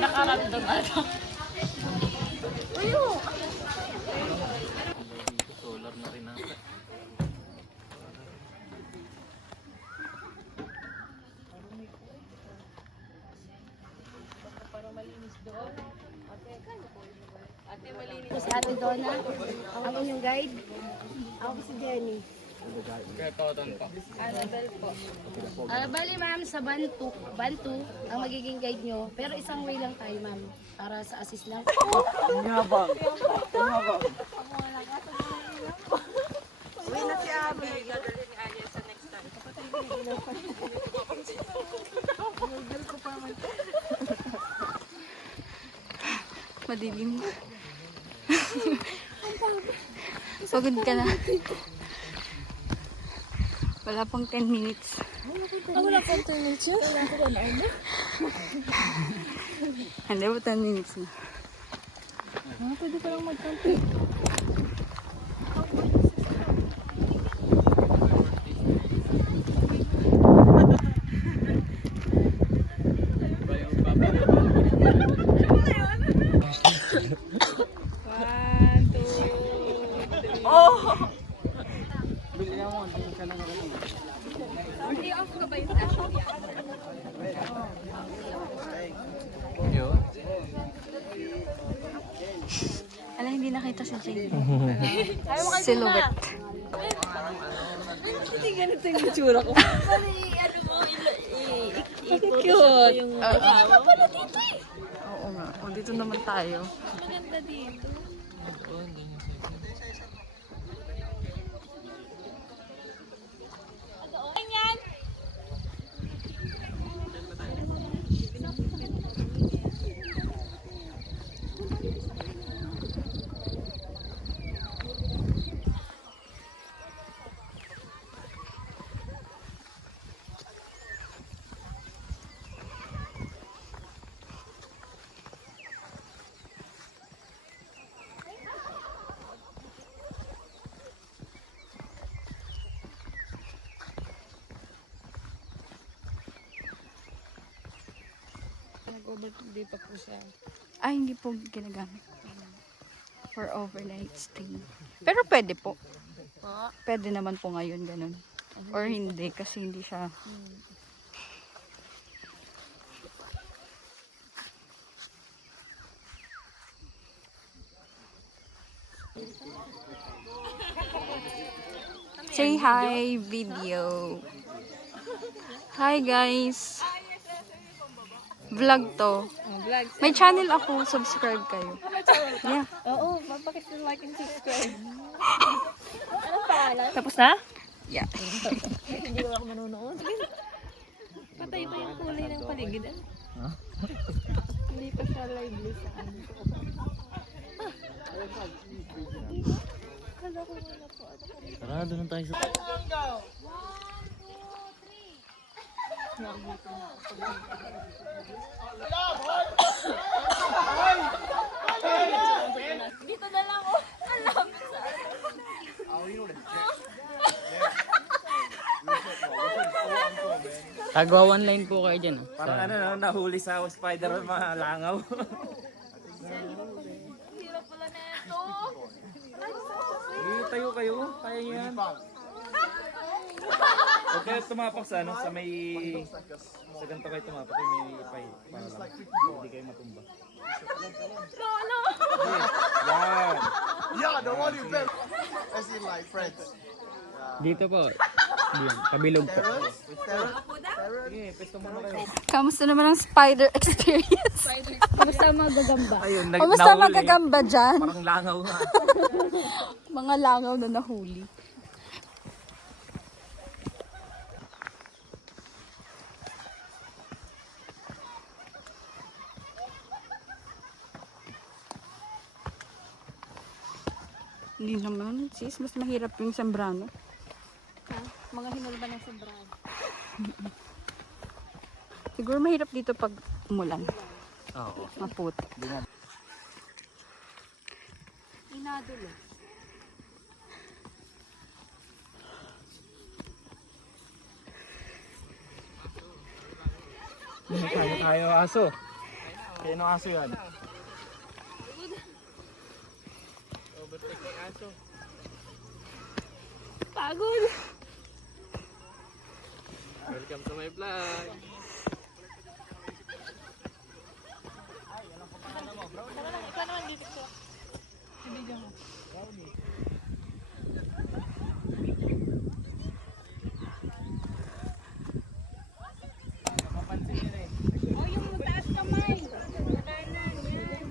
Nakarandom ata. Ayun. Solar na rin ata. Si Ate Donna, ang inyong guide. Ako si Jenny. Kaya Toton po. Annabelle po. Bali ma'am, sa Bantu ang magiging guide nyo. Pero isang way lang tayo ma'am, para sa assist lang. Yabang. Yabang. Uwi na si Abby. Dadalhin ni Aya sa next time. Madilim. Pagod ka na. Wala pang 10 minutes. Wala pang 10 minutes yun? Hindi ba 10 minutes na? Pwede pa lang mag-count. Yun. Ala, hindi nakita si Jane. Silhouette. Hindi ganito yung itsura ko. Ano mo, i-cute. Yung Oo nga. O, dito naman tayo. maganda dito. Nag-overday pa po siya. Ay, hindi po ginagamit. For overnight stay. Pero pwede po. Pwede naman po ngayon, ganun. Or hindi, kasi hindi siya... Say hi, video. Hi, guys. Vlog to. Vlog. May channel ako, subscribe kayo. Yeah. Oo, mapakis-like and subscribe. Anong pangalan? Tapos na? Yeah. Hindi ko ako manonood. Patay pa yung kulay ng paligid. Hindi pa siya lively sa ano. Kala ko wala po. Tara, doon tayo sa... Dito na lang oh. Alam sa Tagwa one line po kayo dyan. Parang ano, no, nahuli sa Spider-Man mga langaw. hirap pala na ito. Tayo kayo, kaya nyo yan. Huwag kayo tumapak sa ano, sa may... Sa ganito kayo tumapak, yung may ipay. Para lang, hindi kayo matumba. Lolo! Yan! Yeah, the one you bet. As in like friends. Dito po. Diyan, kabilog po. Sige, pesto muna kayo. Kamusta naman ang spider experience? Kamusta magagamba? Ayun, Kamusta magagamba dyan? Parang langaw nga. Mga langaw na nahuli. Hindi naman, sis. Mas mahirap yung Zambrano. Mga hinulba ng sobrang. Siguro mahirap dito pag umulan. Oo. Maputi. Inadulo. Tayo aso. Kaya no aso yan. Pagod. Welcome to my vlog. Ikaw naman dito ko. Ibigyan mo. Oh, yung mataas kamay. Kanan, yan.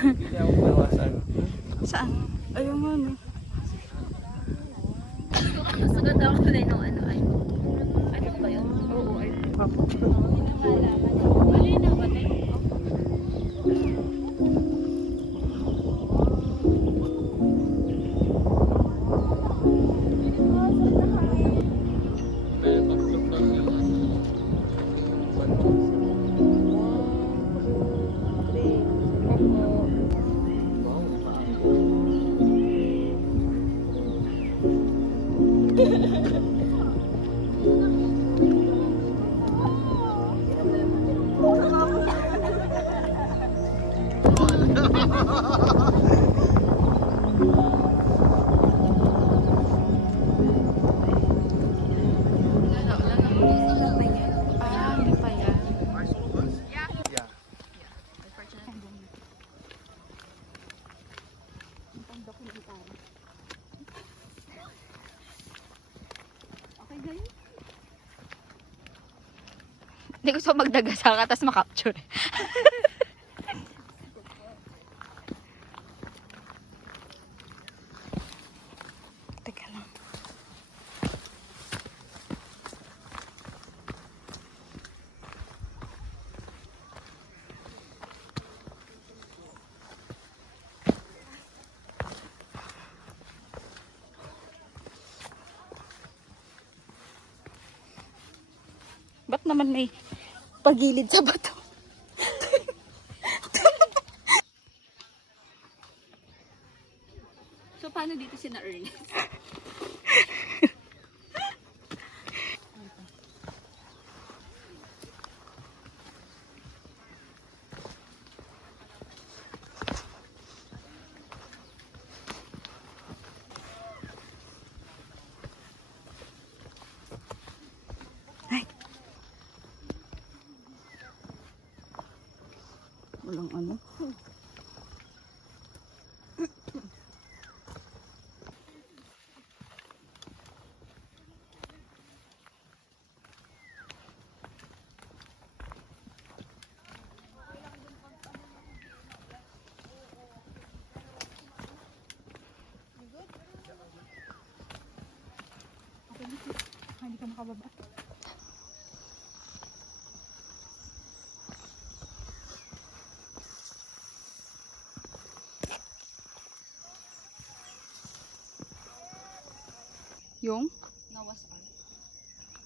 Hindi ako mawasan. Saan? Ayun nga, no. Mas maganda ako tunay nung ano ay. Ano ba yun? Oo, ay. Mali na ba tayo? Ah, hindi pa yan. Yeah. Hindi gusto magdagasa ka, tapos makapture. Teka lang. Ba't naman may pagilid sa bato? So, paano dito si na-earn? Walang ano. Hindi ka makababa. Yung? Nawasan.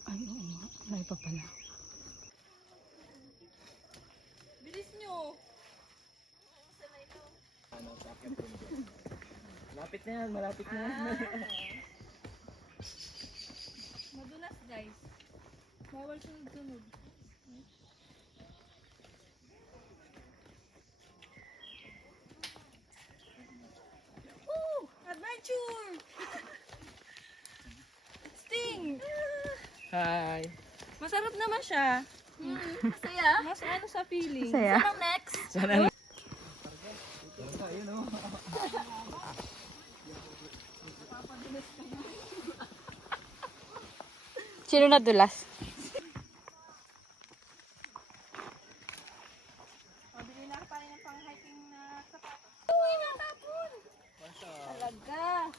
Ay, oo nga. May pa pala. Bilis nyo! Malapit na yan, malapit na yan. Madulas guys. Bawal sunod-sunod. Woo! Adventure! Sting! Hi! Masarap naman siya. Masaya. Mas ano sa feeling. Masaya. Saan ang next? Sana Sino nadulas? Mabili na pa rin ng pang-hiking na sapatos. Uy, natapon! Talaga.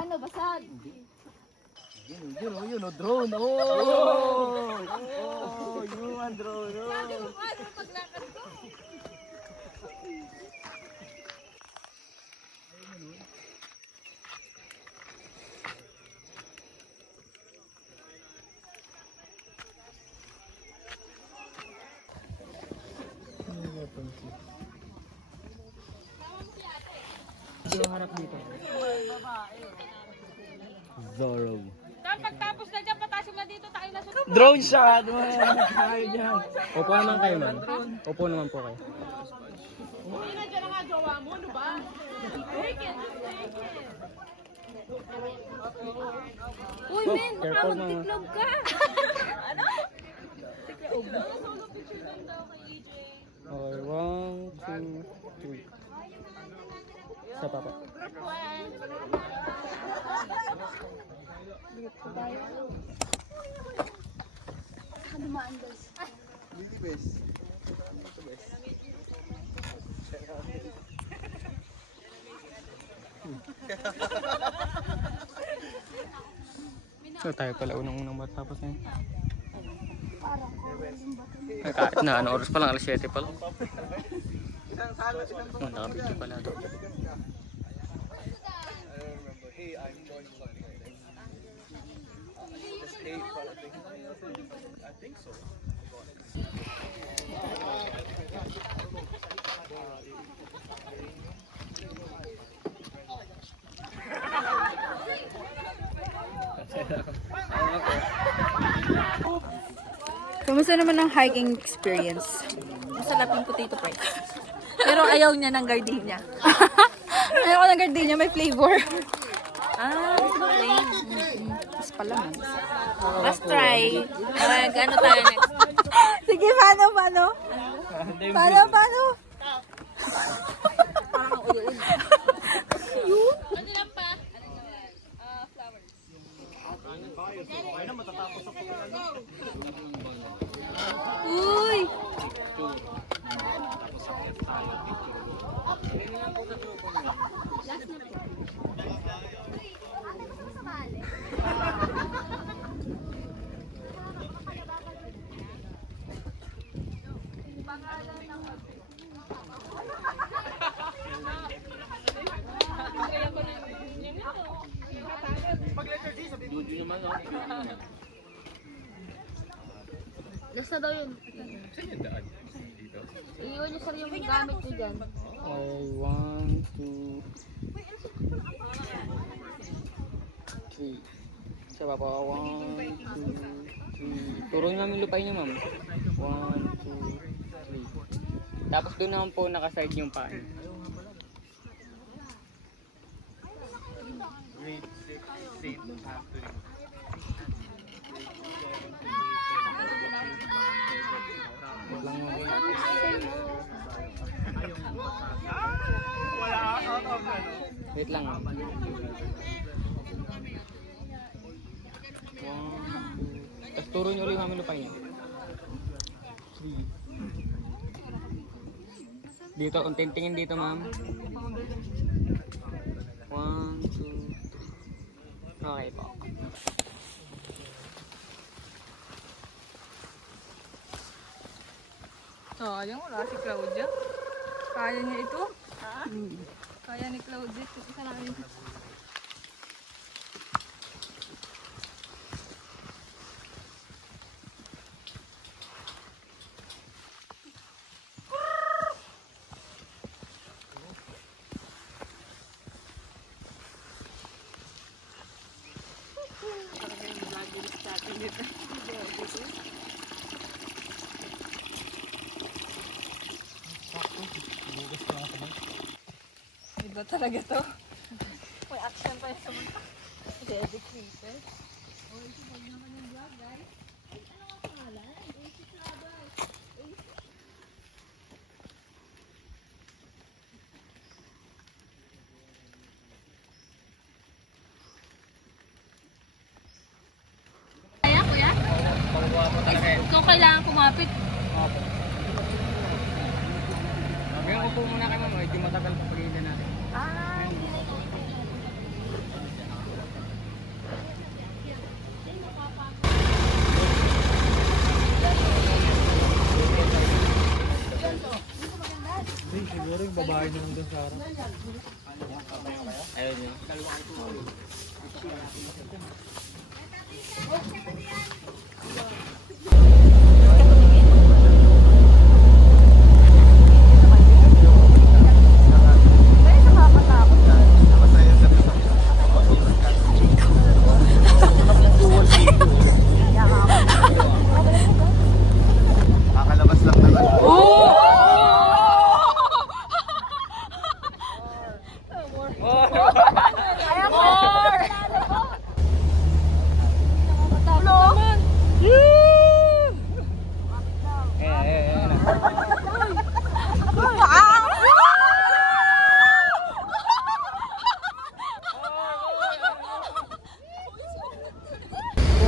Ano, basag? Yun, drone. Oh, yun ang drone. Ano paglakad ko? Hindi harap dito. Zorro. Pagtapos na dyan, patasin na dito tayo na sunod. Drone shot! Tayo dyan. Upo naman kayo, ma'am. Upo naman po kayo. Hindi na dyan ang nga jowa mo, ano ba? Take it, just take it. Uy, men, baka Careful, ma'am. magtiklog ka. Solo picture lang daw kay EJ. Okay, 1, 2, 3. Sa papa. Really best. So tayo pala unang matapos na yun. Ay, kahit na ano oras pa lang, alas 7 pa lang. Oh, nakabidyo pala ito. Hey, I'm joining something like this. Just hey, I think so. Kamusta naman ang hiking experience? Masarap yung potato fries. Pero ayaw niya ng gardenia. Ayaw ko ng gardenia, may flavor. Plain. Mas pala man. Let's try. Ano tayo next? Sige, paano? Paano? Ano lang pa? Uy! Last na daw yun. Iiwan niyo sir yung gamit niyo dyan. Okay, 1, 2, 3. Sa papa, 1, 2, 3. Turo nyo namin lupain nyo, ma'am. 1, 2, 3. Tapos doon naman po nakaside yung paan. Wag lang mo. Wait lang. 1, 2. Tapos turo nyo ulit namin lupain nyo. 3. Dito, unting tingin dito, ma'am. 1, 2, 3. Okay po. Sayang, wala si Claudia. Kaya niya ito? Kaya ni Claudia. Isa namin. Iba talaga to. May action pa yung sa mga dedicated. Kaya, kuya? Ikaw kailangan kumapit. Opo. Ngayon ko po muna kayo, ma'am. Medyo matagal pa pag-iilan natin. Siguro yung babae na nandun sa harap. Ayun yun.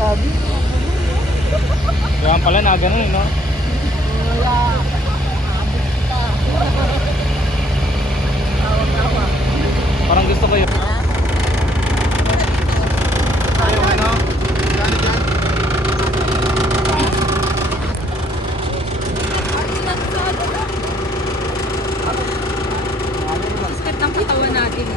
Grabe. Kaya pala na ganun eh, no? Parang gusto ko yun. Ayaw ko, no? Sakit ng katawan natin.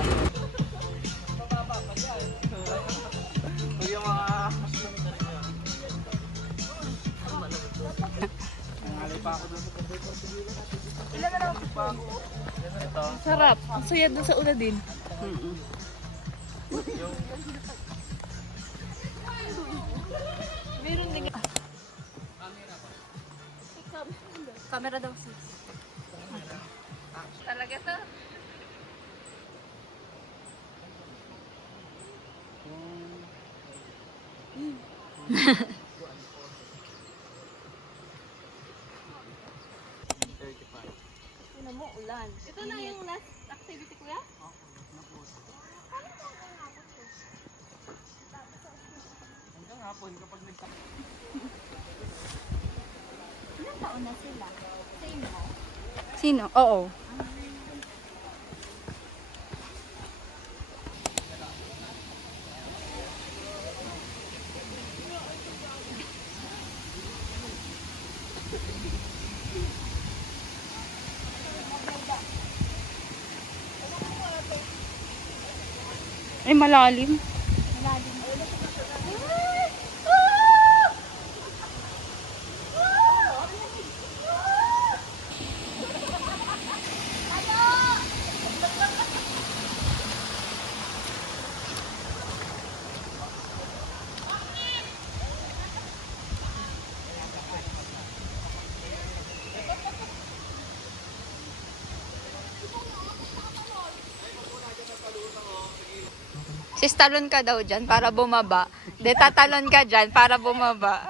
Sarap. Ang saya dun sa una din. Camera daw sis. Talaga to? Ito na yung last activity, kuya? Sino? Oo. Ay, malalim. Sis, talon ka daw dyan para bumaba. De, tatalon ka dyan para bumaba.